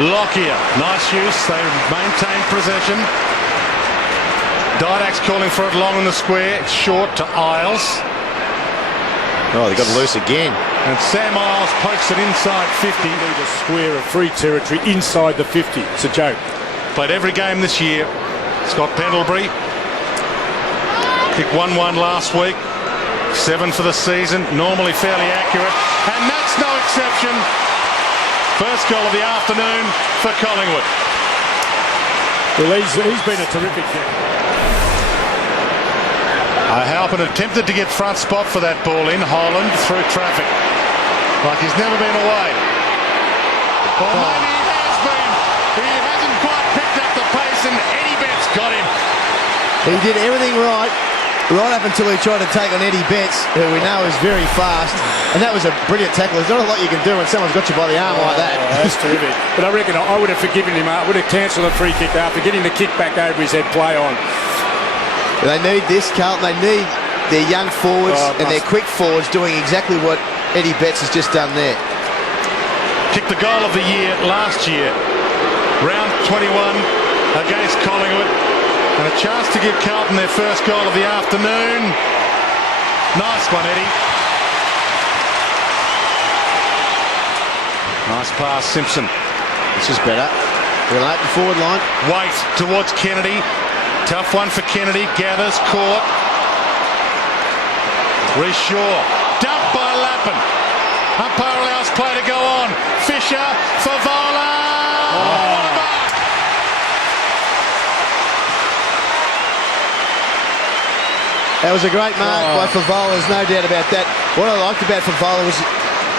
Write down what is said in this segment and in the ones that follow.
Lockyer, nice use. They maintain possession. Didak's calling for it long in the square. It's short to Isles. Oh, they got loose again. And Sam Isles pokes it inside 50. The square of free territory inside the 50. It's a joke. Played every game this year. Scott Pendlebury kicked 1-1 last week. 7 for the season. Normally fairly accurate. And that's no exception. First goal of the afternoon for Collingwood. Well, he's been a terrific game. Halpin attempted to get front spot for that ball in. Holland through traffic. Like he's never been away. Well, maybe he has been. He hasn't quite picked up the pace, and Eddie Betts got him. He did everything right up until he tried to take on Eddie Betts, who we know is very fast. And that was a brilliant tackle. There's not a lot you can do when someone's got you by the arm like that. That's terrific. But I reckon I would have forgiven him. I would have cancelled the free kick after getting the kick back over his head. Play on. They need this, Carlton. They need their young forwards and their quick forwards doing exactly what Eddie Betts has just done there. Kicked the goal of the year last year. Round 21 against Collingwood. And a chance to give Carlton their first goal of the afternoon. Nice one, Eddie. Nice pass, Simpson. This is better. We'll open forward line. Waite towards Kennedy. Tough one for Kennedy. Gathers, caught. Reece Shaw. Dumped by Lappin. Umpire allows play to go on. Fisher for Vola. What a mark! That was a great mark by Favola, there's no doubt about that. What I liked about Favola was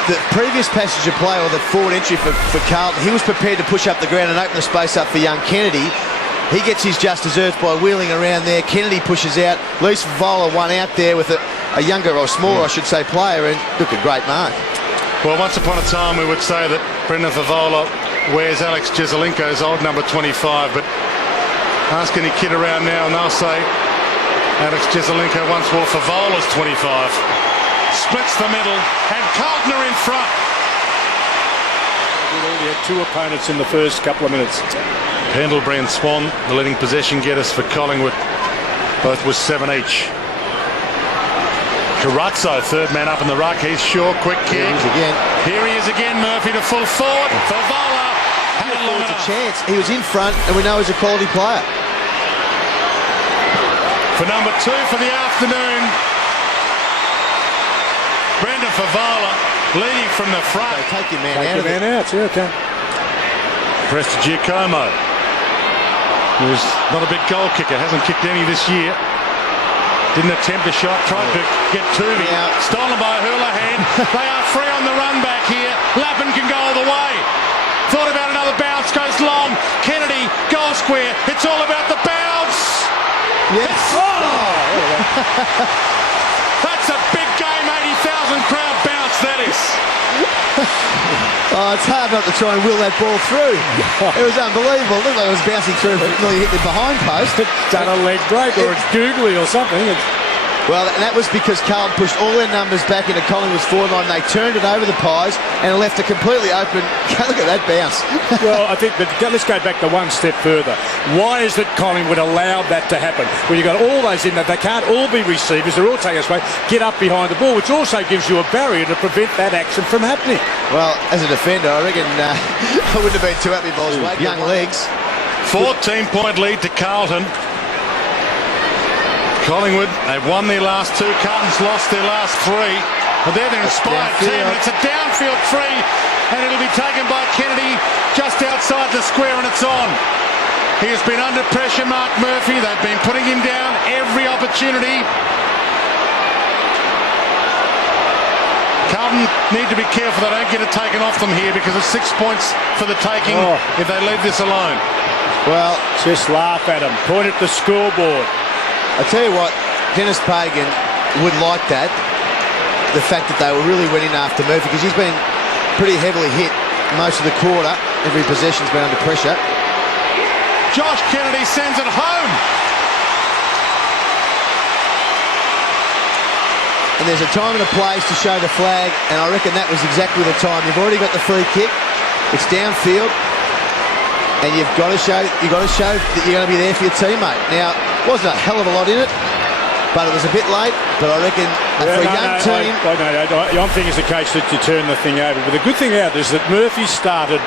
the previous passage of play, or the forward entry for Carlton. He was prepared to push up the ground and open the space up for young Kennedy. He gets his just desserts by wheeling around there. Kennedy pushes out, leaves Favola one out there with a younger, or smaller, I should say, player, and look, a great mark. Well, once upon a time we would say that Brendan Favola wears Alex Jezelenko's old number 25, but ask any kid around now and they'll say Alex Jezelenko once wore Favola's 25. Splits the middle, and Carlton are in front. He had two opponents in the first couple of minutes. Pendlebury and Swan, the leading possession getters for Collingwood, both with 7 each. Carazzo, third man up in the ruck. He's short, quick kick. Here he is again, Murphy to full forward. Favola had a long chance. He was in front, and we know he's a quality player. For number 2 for the afternoon, Brendan Favola leading from the front. Take your man out. Yeah, okay. Presta Giacomo, who's not a big goal kicker, hasn't kicked any this year. Didn't attempt a shot, tried to get Tuvey. Stolen by Houlihan. They are free on the run back here. Lappin can go all the way. Thought about another bounce, goes long. Kennedy, goal square. It's all about the bounce. Yes. That's a big game, 80,000 crowd bounce, that is. It's hard not to try and will that ball through. It was unbelievable. It looked like it was bouncing through, nearly hit the behind post. Done a leg break, or it's googly or something. Well, and that was because Carlton pushed all their numbers back into Collingwood's forward line. They turned it over the Pies and left it completely open. Look at that bounce. Well, I think that let's go back to one step further. Why is it Collingwood allowed that to happen? When you've got all those in there, they can't all be receivers. They're all taking a straight. Get up behind the ball, which also gives you a barrier to prevent that action from happening. Well, as a defender, I reckon I wouldn't have been too happy balls. Young legs. 14-point lead to Carlton. Collingwood, they've won their last 2. Carlton's lost their last 3. But they're the inspired team, and it's a downfield 3, and it'll be taken by Kennedy just outside the square, and it's on. He has been under pressure, Mark Murphy. They've been putting him down every opportunity. Carlton need to be careful they don't get it taken off them here, because it's 6 points for the taking if they leave this alone. Well, just laugh at him. Point at the scoreboard. I tell you what, Dennis Pagan would like that. The fact that they were really winning after Murphy, because he's been pretty heavily hit most of the quarter. Every possession's been under pressure. Josh Kennedy sends it home. And there's a time and a place to show the flag, and I reckon that was exactly the time. You've already got the free kick. It's downfield. and you've got to show that you're going to be there for your teammate. Now, wasn't a hell of a lot in it, but it was a bit late. But I reckon for a young team... I'm thinking it's the case that you turn the thing over. But the good thing out is that Murphy started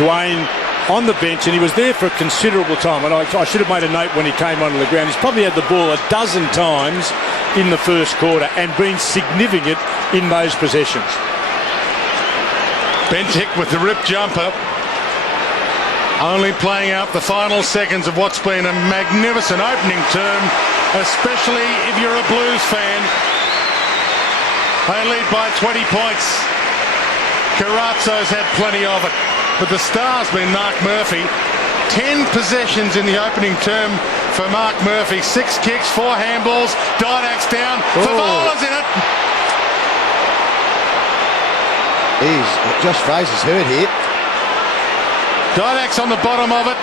Dwayne on the bench, and he was there for a considerable time. And I should have made a note when he came onto the ground. He's probably had the ball a dozen times in the first quarter and been significant in those possessions. Bentic with the rip jumper. Only playing out the final seconds of what's been a magnificent opening term, especially if you're a Blues fan. They lead by 20 points. Carazzo's had plenty of it, but the star's been Mark Murphy. 10 possessions in the opening term for Mark Murphy. 6 kicks, 4 handballs. Didak's down. Favola's in it. Josh Fraser's hurt here. Didak's on the bottom of it.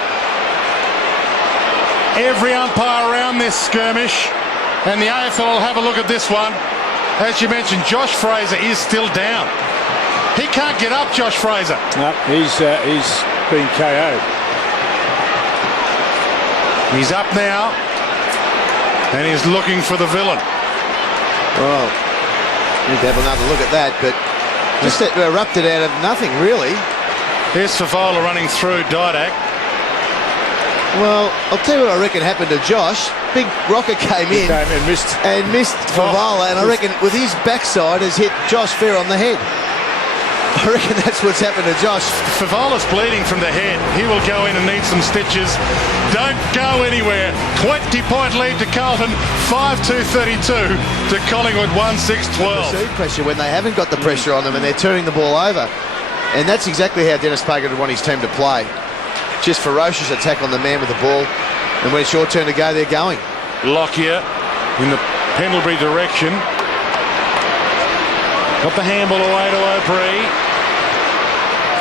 Every umpire around this skirmish, and the AFL will have a look at this one. As you mentioned, Josh Fraser is still down. He can't get up, Josh Fraser. No, he's been KO'd. He's up now, and he's looking for the villain. Well, need to have another look at that, but just erupted out of nothing, really. Here's Favola running through Didak. Well, I'll tell you what I reckon happened to Josh. Big rocker came in and missed Favola, and I reckon with his backside has hit Josh fair on the head. I reckon that's what's happened to Josh. Favola's bleeding from the head. He will go in and need some stitches. Don't go anywhere. 20-point lead to Carlton, 5-2-32 to Collingwood, 1-6-12. Perceived pressure when they haven't got the pressure on them and they're turning the ball over. And that's exactly how Dennis Parker would want his team to play. Just ferocious attack on the man with the ball. And when it's your turn to go, they're going. Lockyer in the Pendlebury direction. Got the handball away to O'Brien.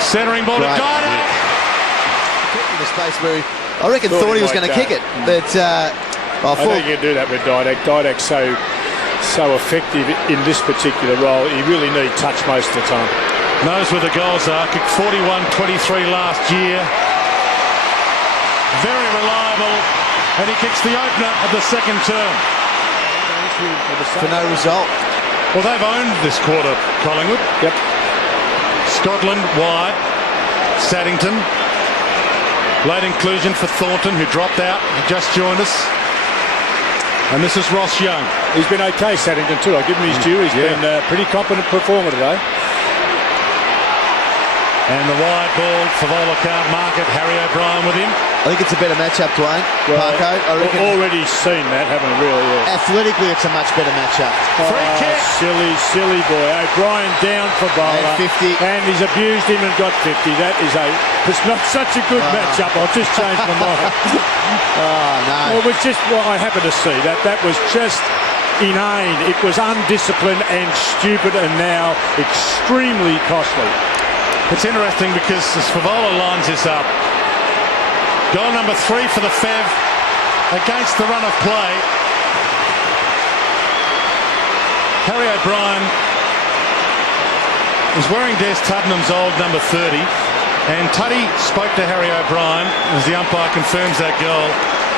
Centering ball to Didak. In the space where I reckon thought he was going to kick it. But I think you can do that with Didak. Didak's so effective in this particular role. He really needs touch most of the time. Knows where the goals are. Kicked 41-23 last year. Very reliable. And he kicks the opener of the second term. For no result. Well, they've owned this quarter, Collingwood. Yep. Scotland wide. Saddington. Late inclusion for Thornton, who dropped out. He just joined us. And this is Ross Young. He's been okay, Saddington, too. I'll give him his due. He's been a pretty competent performer today. And the wide ball, Favola can't mark it. Harry O'Brien with him. I think it's a better matchup, Dwayne. Well, Parko, I reckon. Already seen that, haven't we, really? Yeah. Athletically, it's a much better matchup. Free kick. Silly boy. O'Brien down for Favola. 50. And he's abused him and got 50. That is it's not such a good matchup. I'll just change my mind. No. Well, it was just what I happened to see. That was just inane. It was undisciplined and stupid, and now extremely costly. It's interesting because as Favola lines this up, goal number 3 for the Fev against the run of play. Harry O'Brien is wearing Des Tuddenham's old number 30, and Tuddy spoke to Harry O'Brien as the umpire confirms that goal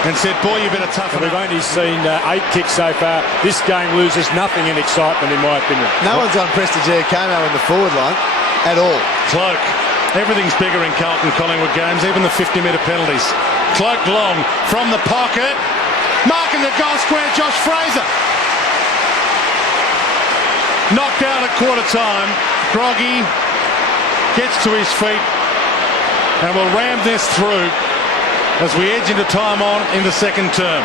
and said, boy, you better toughen We've up. only seen 8 kicks so far. This game loses nothing in excitement, in my opinion. No one's on Prestigiacomo in the forward line at all. Cloak. Everything's bigger in Carlton Collingwood games, even the 50-metre penalties. Cloak long from the pocket. Marking the goal square, Josh Fraser. Knocked out at quarter time. Groggy gets to his feet and will ram this through as we edge into time on in the second term.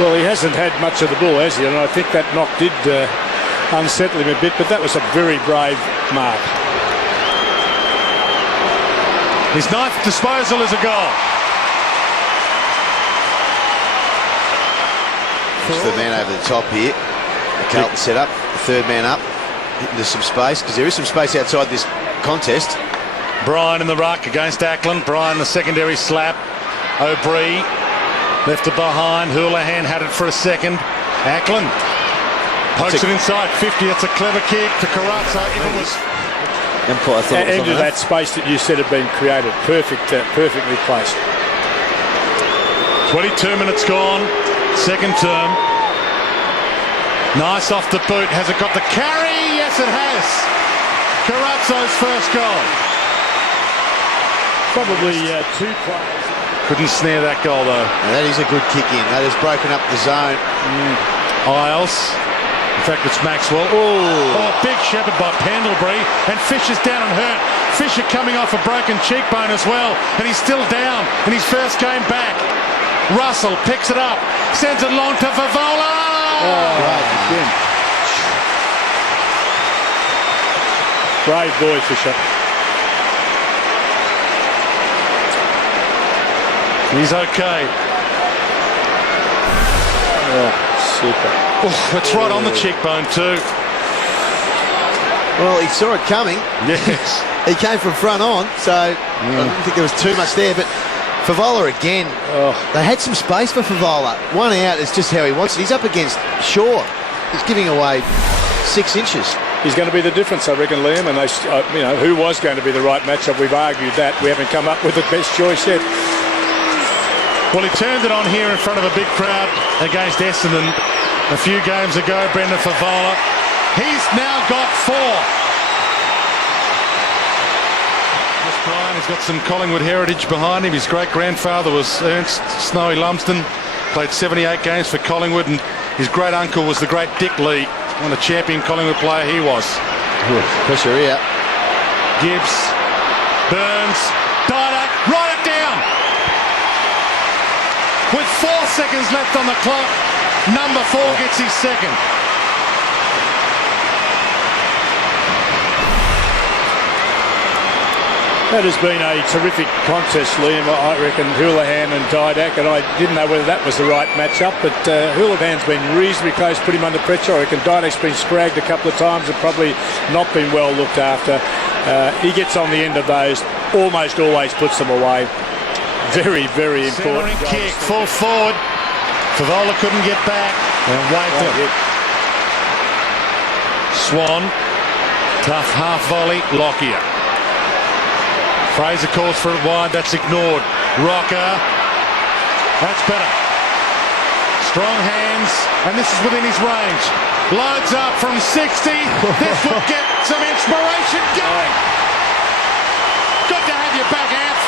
Well, he hasn't had much of the ball, has he? And I think that knock did unsettle him a bit, but that was a very brave mark. His 9th disposal is a goal. It's the man over the top here. The Carlton set up, the third man up, into some space, because there is some space outside this contest. Bryan in the ruck against Ackland. Bryan the secondary slap. O'Brien left it behind. Houlihan had it for a second. Ackland pokes it inside 50. That's a clever kick to Carazzo. If it was I thought it was into that space that you said had been created. Perfectly placed. 22 minutes gone. Second term. Nice off the boot. Has it got the carry? Yes, it has. Carazzo's first goal. Probably 2 players. Couldn't snare that goal, though. Now that is a good kick in. That has broken up the zone. Isles. In fact, it's Maxwell. Oh, big shepherd by Pendlebury. And Fisher's down and hurt. Fisher coming off a broken cheekbone as well. And he's still down in his first game back. Russell picks it up. Sends it long to Favola. Brave boy, Fisher. He's okay. Oh, super. Oh, it's right on the cheekbone too. Well, he saw it coming. Yes. He came from front on, so I didn't think there was too much there. But Favola again, they had some space for Favola. 1 out is just how he wants it. He's up against Shaw. He's giving away 6 inches. He's going to be the difference, I reckon, Liam. And they, who was going to be the right matchup? We've argued that. We haven't come up with the best choice yet. Well, he turned it on here in front of a big crowd against Essendon a few games ago, Brendan Favola. He's now got 4. Chris Bryan has got some Collingwood heritage behind him. His great-grandfather was Ernst Snowy Lumsden, played 78 games for Collingwood, and his great-uncle was the great Dick Lee, what a champion Collingwood player he was. Pressure here. Gibbs, Burns, Didak, write it down! With 4 seconds left on the clock, number 4 gets his second. That has been a terrific contest, Liam. I reckon Houlihan and Didak, and I didn't know whether that was the right matchup, but Houlihan's been reasonably close, put him under pressure. I reckon Didak's been spragged a couple of times and probably not been well looked after. He gets on the end of those, almost always puts them away. Very, very important. Centering kick, full forward. Favola couldn't get back and waved it. Swan, tough half volley, Lockyer. Fraser calls for it wide, that's ignored. Rocker, that's better. Strong hands, and this is within his range. Loads up from 60. This will get some inspiration going. Good to have you back, Anth.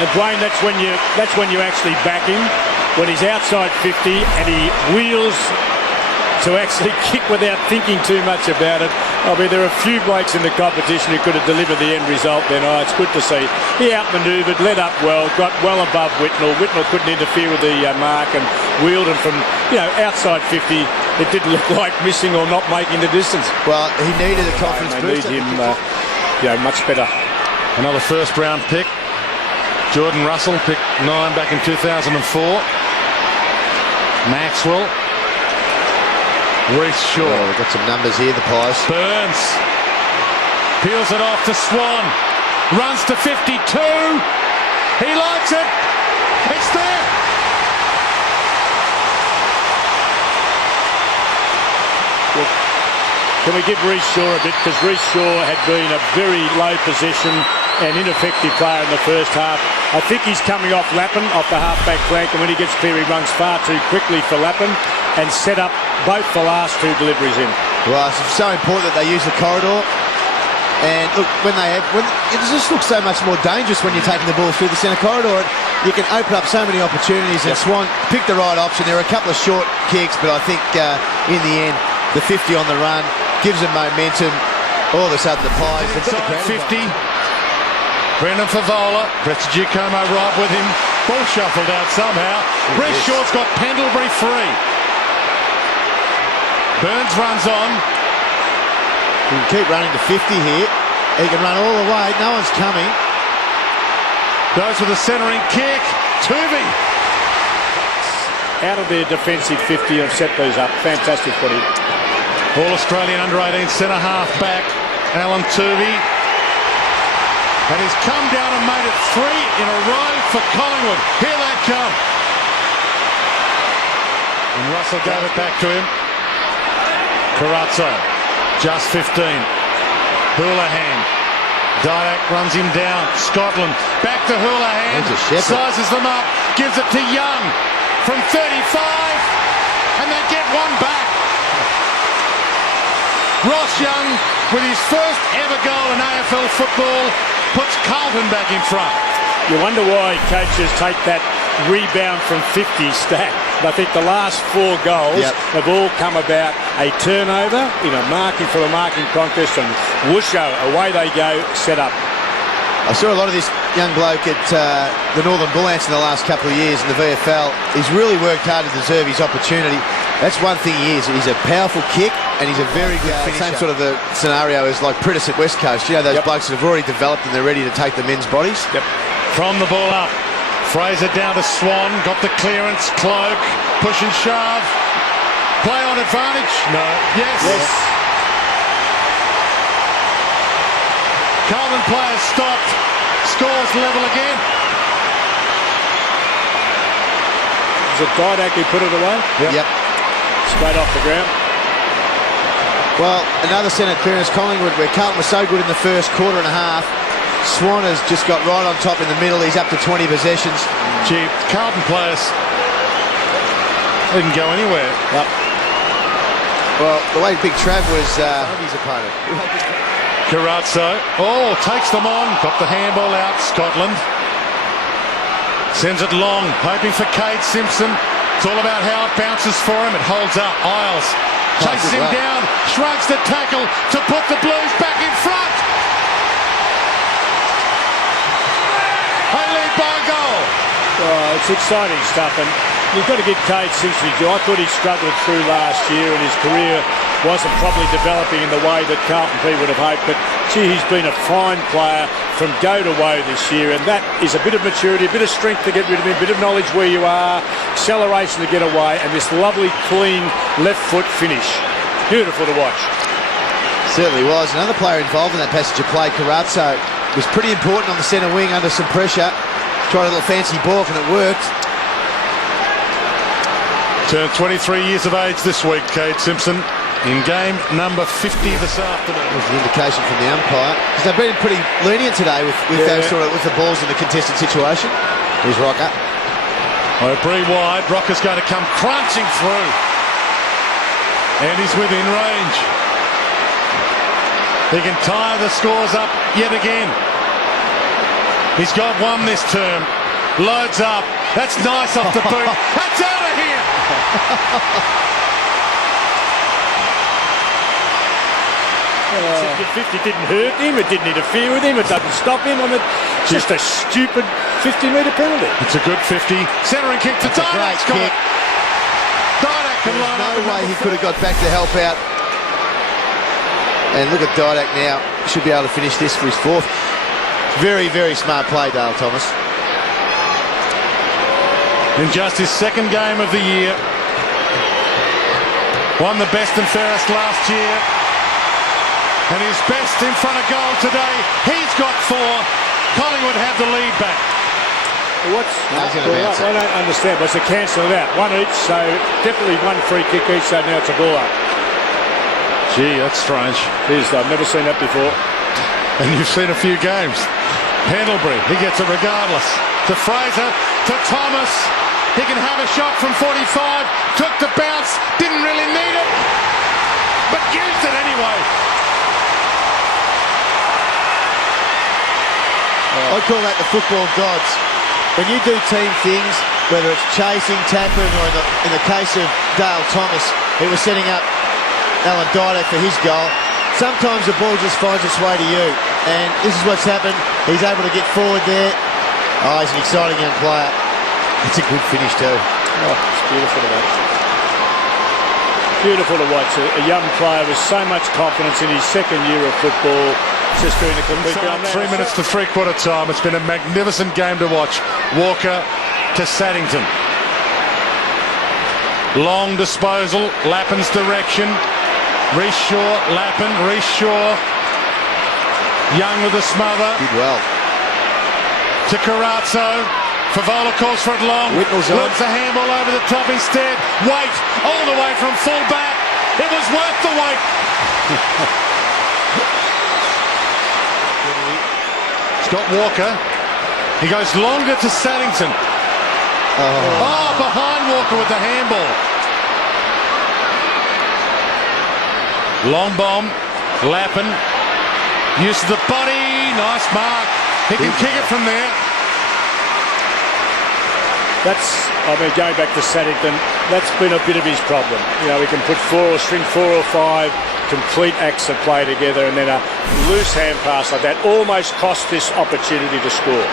And Dwayne, that's when you actually back him, when he's outside 50 and he wheels to actually kick without thinking too much about it. I mean, there are a few blokes in the competition who could have delivered the end result then. Oh, it's good to see. He outmanoeuvred, led up well, got well above Whitnell. Whitnell couldn't interfere with the mark and wheeled him from, outside 50. It didn't look like missing or not making the distance. Well, he needed a confidence boost. They need him, much better. Another first round pick. Jordan Russell picked 9 back in 2004. Maxwell. Reece Shaw. We've got some numbers here, the Pies. Burns. Peels it off to Swan. Runs to 52. He likes it. It's there. Well, can we give Reece Shaw a bit? Because Reece Shaw had been a very low position and ineffective player in the first half. I think he's coming off Lappin, off the half-back flank, and when he gets clear, he runs far too quickly for Lappin and set up both the last 2 deliveries in. Well, it's so important that they use the corridor. And look, it just looks so much more dangerous when you're taking the ball through the centre corridor. You can open up so many opportunities, and Swan picked the right option. There are a couple of short kicks, but I think in the end, the 50 on the run gives them momentum. All of a sudden, the Pies have got the 50. Brendan Favola, Preston Giacomo right with him. Ball shuffled out somehow. Reece Shaw's got Pendlebury free. Burns runs on. He can keep running to 50 here. He can run all the way. No one's coming. Goes with a centering kick. Tuvey. Out of their defensive 50 have set these up. Fantastic footy. All-Australian under-18 centre-half back, Alan Tuvey. And he's come down and made it 3 in a row for Collingwood. Here they come. And Russell gave it back to him. Carazzo, just 15. Houlihan. Dyak runs him down. Scotland, back to Houlihan. Sizes them up, gives it to Young from 35, and they get one back. Ross Young, with his first ever goal in AFL football, puts Carlton back in front. You wonder why coaches take that rebound from 50 stack. I think the last 4 goals have all come about a turnover in a marking from a marking contest, and whoosho, away they go, set up. I saw a lot of this young bloke at the Northern Bull Ants in the last couple of years in the VFL. He's really worked hard to deserve his opportunity. That's one thing he is. He's a powerful kick and he's a very good finisher. Same sort of a scenario as like Pritis at West Coast. You know, those blokes that have already developed and they're ready to take the men's bodies. From the ball up, Fraser down to Swan, got the clearance, Cloak, push and shove. Play on advantage? No. Yes. Carlton players stopped. Scores level again. Is it Dyak who put it away? Yep. Straight off the ground. Well, another centre clearance, Collingwood, where Carlton was so good in the first quarter and a half. Swan has just got right on top in the middle. He's up to 20 possessions. Gee, Carlton players didn't go anywhere. Yep. Well, the way Big Trav was his opponent. Carazzo, takes them on, got the handball out, Scotland. Sends it long, hoping for Cade Simpson. It's all about how it bounces for him. It holds up. Isles chases him down, shrugs the tackle to put the Blues back in front. They lead by a goal. Oh, it's exciting stuff, and you've got to give Cade Simpson due. I thought he struggled through last year and his career wasn't probably developing in the way that Carlton people would have hoped, but gee, he's been a fine player from go to woe this year, and that is a bit of maturity, a bit of strength to get rid of him, a bit of knowledge where you are, acceleration to get away, and this lovely clean left foot finish. Beautiful to watch. Certainly was. Another player involved in that passage of play, Carazzo, was pretty important on the centre wing under some pressure. Tried a little fancy balk and it worked. Turned 23 years of age this week, Cade Simpson, in game number 50 this afternoon. There's the indication from the umpire, because they've been pretty lenient today with those with the balls in a contested situation. Here's Rocker. Bree wide. Rocker's going to come crunching through, and he's within range. He can tie the scores up yet again. He's got one this term. Loads up. That's nice off the boot. That's out of here. The 50 didn't hurt him, it didn't interfere with him, it doesn't stop him. It's just a stupid 50-metre penalty. It's a good 50. Centering kick to Dyak. Dyak can line up. No way he could have got back to help out. And look at Dyak now. Should be able to finish this for his 4th. Very, very smart play, Dale Thomas. In just his 2nd game of the year. Won the best and fairest last year. And his best in front of goal today. He's got 4. Collingwood have the lead back. I don't understand. What's the cancel of that? One each, so definitely one free kick each, so now it's a ball up. Gee, that's strange. I've never seen that before. And you've seen a few games. Pendlebury, he gets it regardless. To Fraser, to Thomas. He can have a shot from 45. Took the bounce, didn't really need it, but used it anyway. I call that the football gods. When you do team things, whether it's chasing, tackling, or in the case of Dale Thomas, he was setting up Alan Dyak for his goal. Sometimes the ball just finds its way to you, and this is what's happened. He's able to get forward there. Oh, he's an exciting young player. It's a good finish too. Oh, it's beautiful to watch. Beautiful to watch. A young player with so much confidence in his 2nd year of football. Just doing a complete 3 minutes to three-quarter time. It's been a magnificent game to watch. Walker to Saddington. Long disposal. Lappin's direction. Reece Shaw, Lappin, Reece Shaw. Young with a smother. Did well. To Carazzo. Favola calls for it long. Whittle's on. Looks a handball over the top instead. Wait, all the way from full back. It was worth the wait. Scott Walker. He goes longer to Saddington. Oh, behind Walker with the handball. Long bomb. Lappin. Uses the body. Nice mark. He can kick it from there. Going back to Saddington, that's been a bit of his problem. You know, he can put string four or five complete acts of play together, and then a loose hand pass like that almost cost this opportunity to score.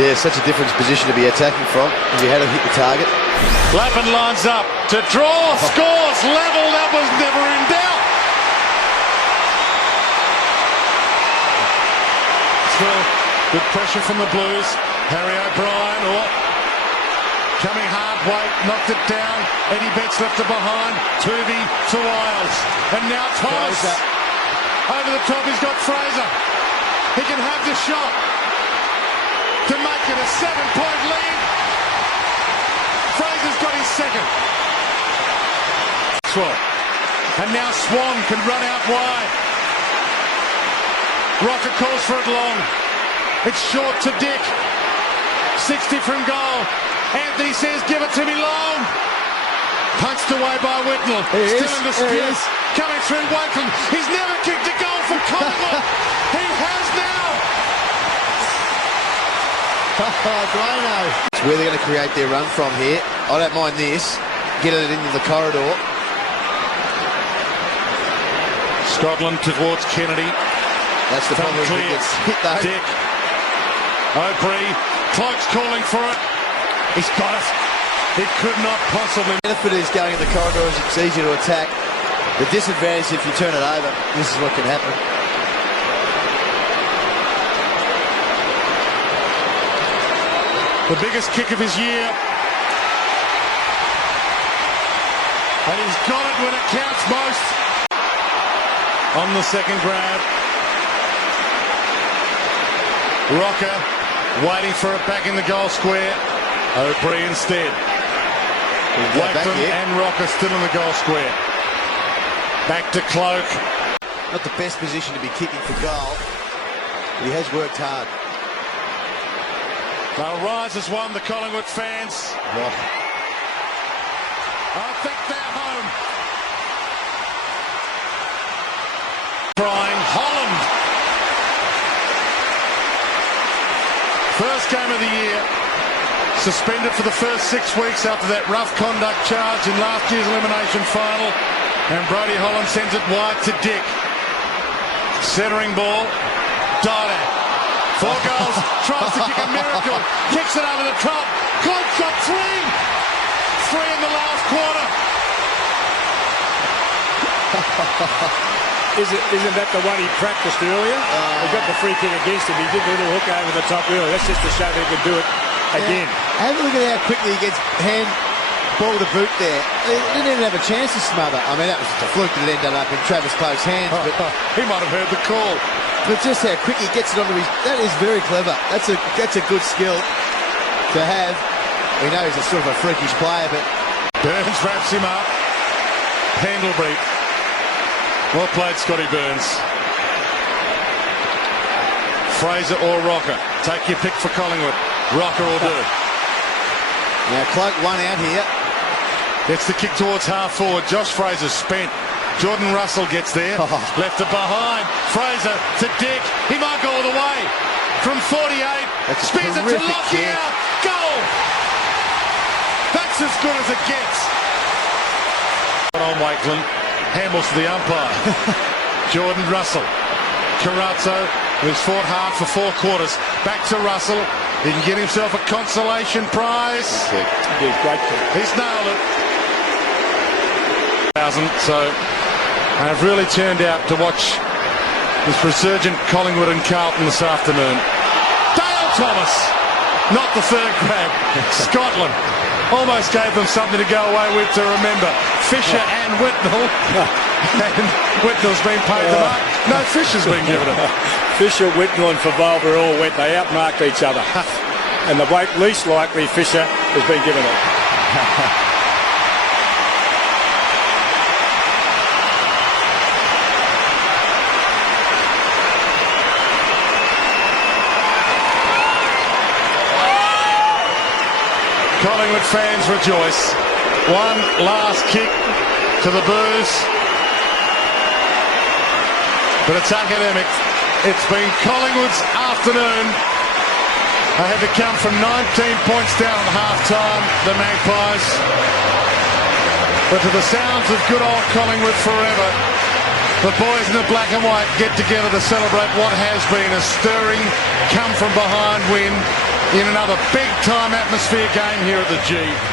Yeah, such a different position to be attacking from. If you had to hit the target. Lappin lines up to draw, scores, level. That was never in doubt. Still, good pressure from the Blues. Harry O'Brien, coming hard weight, knocked it down. Eddie Betts left it behind. Tuvey to Wiles. And now Thomas. Over the top, he's got Fraser. He can have the shot to make it a 7-point lead. Fraser's got his second. And now Swan can run out wide. Rocker calls for it long. It's short to Dick. 60 from goal. Anthony says, give it to me long. Punched away by Whitnell. Still in dispute. Coming through Wakeland. He's never kicked a goal for Collingwood. He has now. It's where they're going to create their run from here. I don't mind this. Get it into the corridor. Scotland towards Kennedy. That's the problem. Clear. Hit though. Dick. O'Brien. Cloak's calling for it. He's got it. He could not possibly. The benefit is going in the corridor is it's easier to attack. The disadvantage if you turn it over, this is what can happen. The biggest kick of his year. And he's got it when it counts most. On the second grab. Rocker waiting for it back in the goal square. O'Brien instead. Wakeland and Rocker still in the goal square. Back to Cloak. Not the best position to be kicking for goal, but he has worked hard. They'll rise as one, the Collingwood fans. I think they're home. Trying Holland. First game of the year. Suspended for the first 6 weeks after that rough conduct charge in last year's elimination final. And Brodie Holland sends it wide to Dick. Centering ball. Died. 4 goals. Tries to kick a miracle. Kicks it over the top. Cloak's got 3. 3 in the last quarter. Isn't that the one he practiced earlier? He got the free kick against him. He did the little hook over the top earlier. That's just to show that he could do it again. Have a look at how quickly he gets ball with the boot there. He didn't even have a chance to smother. I mean, that was just a fluke that ended up in Travis Cloak's hands. But he might have heard the call. But just how quick he gets it onto his... That is very clever. That's a good skill to have. We know he's a sort of a freakish player, but... Burns wraps him up. Pendlebury. Well played, Scotty Burns. Fraser or Rocker. Take your pick for Collingwood. Rocker will do it. Now Cloak one out here. Gets the kick towards half forward. Josh Fraser spent. Jordan Russell gets there. Left it behind. Fraser to Dick. He might go all the way. From 48. Spears it to Lockyer. Goal! That's as good as it gets. On Wakeland. Handles to the umpire. Jordan Russell. Carazzo, who's fought hard for 4 quarters. Back to Russell. He can get himself a consolation prize. Great kick. He's nailed it. So I've really turned out to watch this resurgent Collingwood and Carlton this afternoon. Dale Thomas, not the third grab. Scotland almost gave them something to go away with to remember. Fisher and Whitnell. And Whitnell's been paid the mark. No, Fisher's been given it. Fisher, Whitnell and Favalva all went. They outmarked each other. And the bloke least likely, Fisher, has been given it. Collingwood fans rejoice. One last kick to the boos. But it's academic. It's been Collingwood's afternoon. They had to come from 19 points down at half-time, the Magpies. But to the sounds of good old Collingwood forever, the boys in the black and white get together to celebrate what has been a stirring, come-from-behind win in another big-time atmosphere game here at the G.